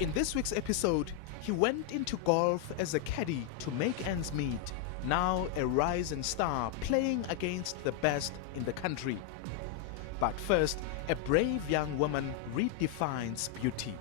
In this week's episode, he went into golf as a caddy to make ends meet. Now a rising star playing against the best in the country. But first, a brave young woman redefines beauty.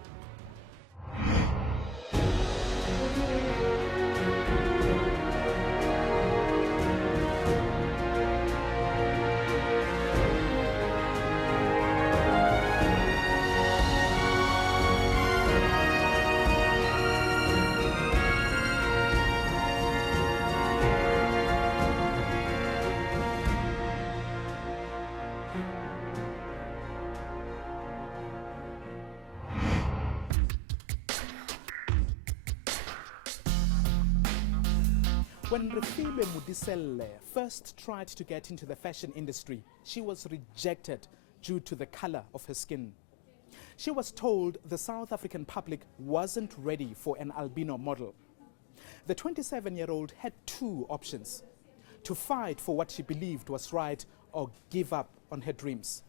When Refilwe Modiselle first tried to get into the fashion industry, she was rejected due to the color of her skin. She was told the South African public wasn't ready for an albino model. The 27-year-old had two options: to fight for what she believed was right or give up on her dreams.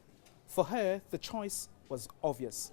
For her, the choice was obvious.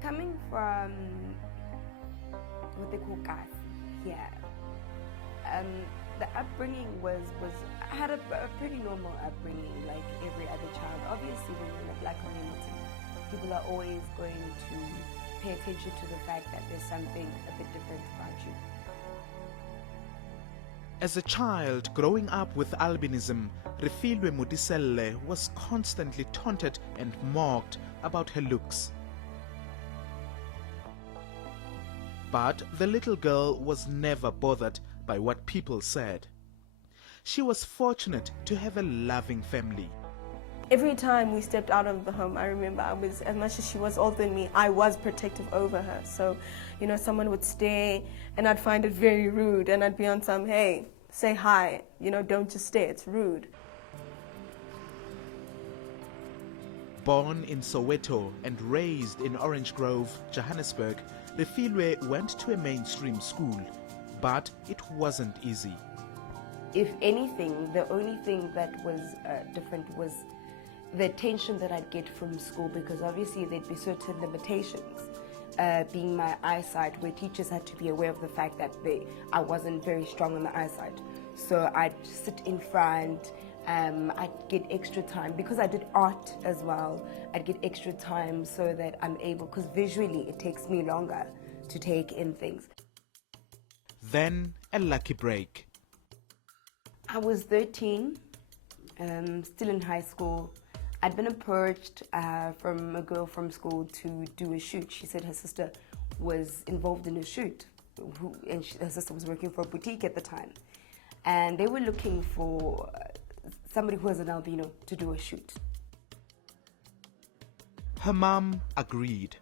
Coming from what they call Kasi here, the upbringing was I had a pretty normal upbringing like every other child. Obviously, when you're in a black community, people are always going to pay attention to the fact that there's something a bit different about you. As a child growing up with albinism, Refilwe Modiselle was constantly taunted and mocked about her looks. But the little girl was never bothered by what people said. She was fortunate to have a loving family. Every time we stepped out of the home, I remember as much as she was older than me, I was protective over her. So, someone would stare and I'd find it very rude and I'd be on some, hey, say hi, don't just stare, it's rude. Born in Soweto and raised in Orange Grove, Johannesburg, Refilwe went to a mainstream school, but it wasn't easy. If anything, the only thing that was different was the attention that I'd get from school, because obviously there'd be certain limitations, being my eyesight, where teachers had to be aware of the fact that I wasn't very strong on the eyesight. So I'd sit in front, I'd get extra time, because I did art as well, I'd get extra time so that I'm able, because visually it takes me longer to take in things. Then a lucky break. I was 13, still in high school. I'd been approached from a girl from school to do a shoot. She said her sister was involved in a shoot, and her sister was working for a boutique at the time. And they were looking for somebody who was an albino to do a shoot. Her mom agreed.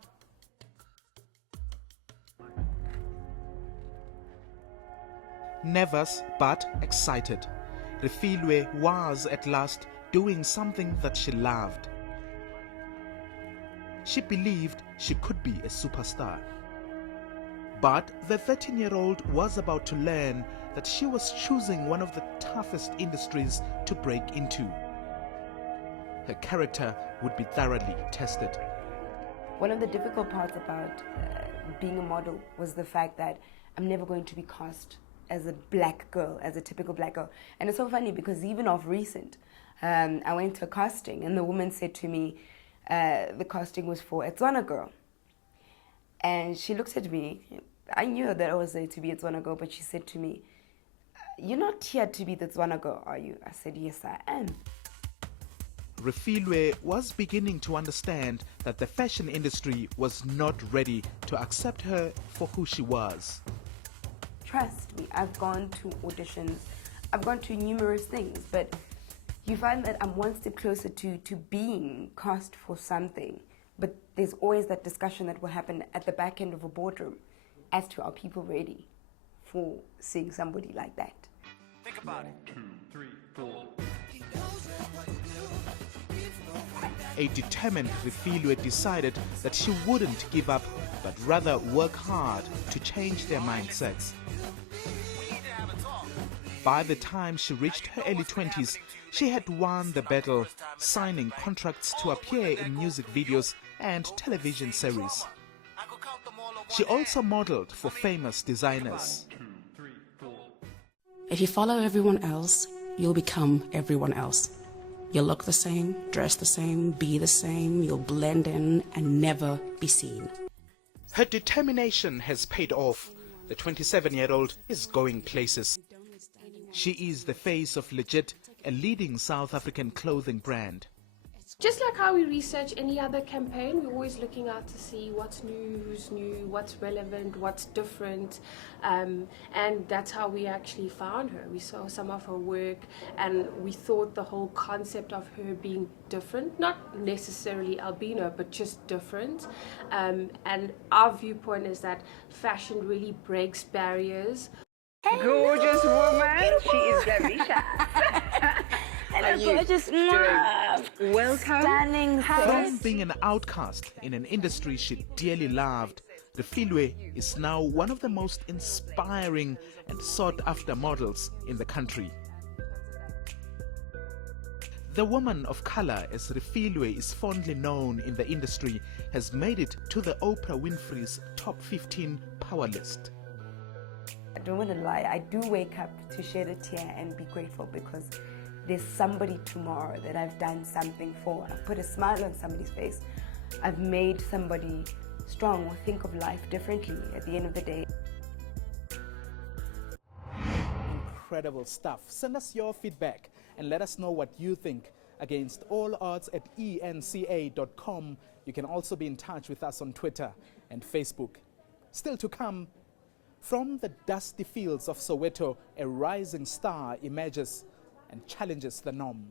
Nervous but excited, Refilwe was at last doing something that she loved. She believed she could be a superstar. But the 13-year-old was about to learn that she was choosing one of the toughest industries to break into. Her character would be thoroughly tested. One of the difficult parts about being a model was the fact that I'm never going to be cast as a black girl, as a typical black girl. And it's so funny because even of recent, I went to a casting and the woman said to me, the casting was for a Tswana girl. And she looked at me, I knew that I was there to be a Tswana girl, but she said to me, "You're not here to be the Tswana girl, are you?" I said, "Yes, I am." Refilwe was beginning to understand that the fashion industry was not ready to accept her for who she was. Trust me, I've gone to auditions, I've gone to numerous things, but you find that I'm one step closer to being cast for something, but there's always that discussion that will happen at the back end of a boardroom. as to are people ready for seeing somebody like that? Think about it. 2, 3, 4. A determined Refilwe decided that she wouldn't give up, but rather work hard to change their mindsets. By the time she reached her early 20s, she had won the battle, signing contracts to appear in music videos and television series. She also modeled for famous designers. If you follow everyone else, you'll become everyone else. You'll look the same, dress the same, be the same, you'll blend in and never be seen. Her determination has paid off. The 27-year-old is going places. She is the face of Legit, a leading South African clothing brand. Just like how we research any other campaign, we're always looking out to see what's new, who's new, what's relevant, what's different, and that's how we actually found her. We saw some of her work and we thought the whole concept of her being different, not necessarily albino, but just different, and our viewpoint is that fashion really breaks barriers. Gorgeous woman, she is Garisha. Hello, gorgeous woman. Welcome. Stunning. From being an outcast in an industry she dearly loved, Refilwe is now one of the most inspiring and sought-after models in the country. The woman of color, as Refilwe is fondly known in the industry, has made it to the Oprah Winfrey's top 15 power list. I don't want to lie, I do wake up to shed a tear and be grateful because there's somebody tomorrow that I've done something for. I've put a smile on somebody's face. I've made somebody strong or think of life differently at the end of the day. Incredible stuff. Send us your feedback and let us know what you think. Against all odds at enca.com. You can also be in touch with us on Twitter and Facebook. Still to come, from the dusty fields of Soweto, a rising star emerges and challenges the norm.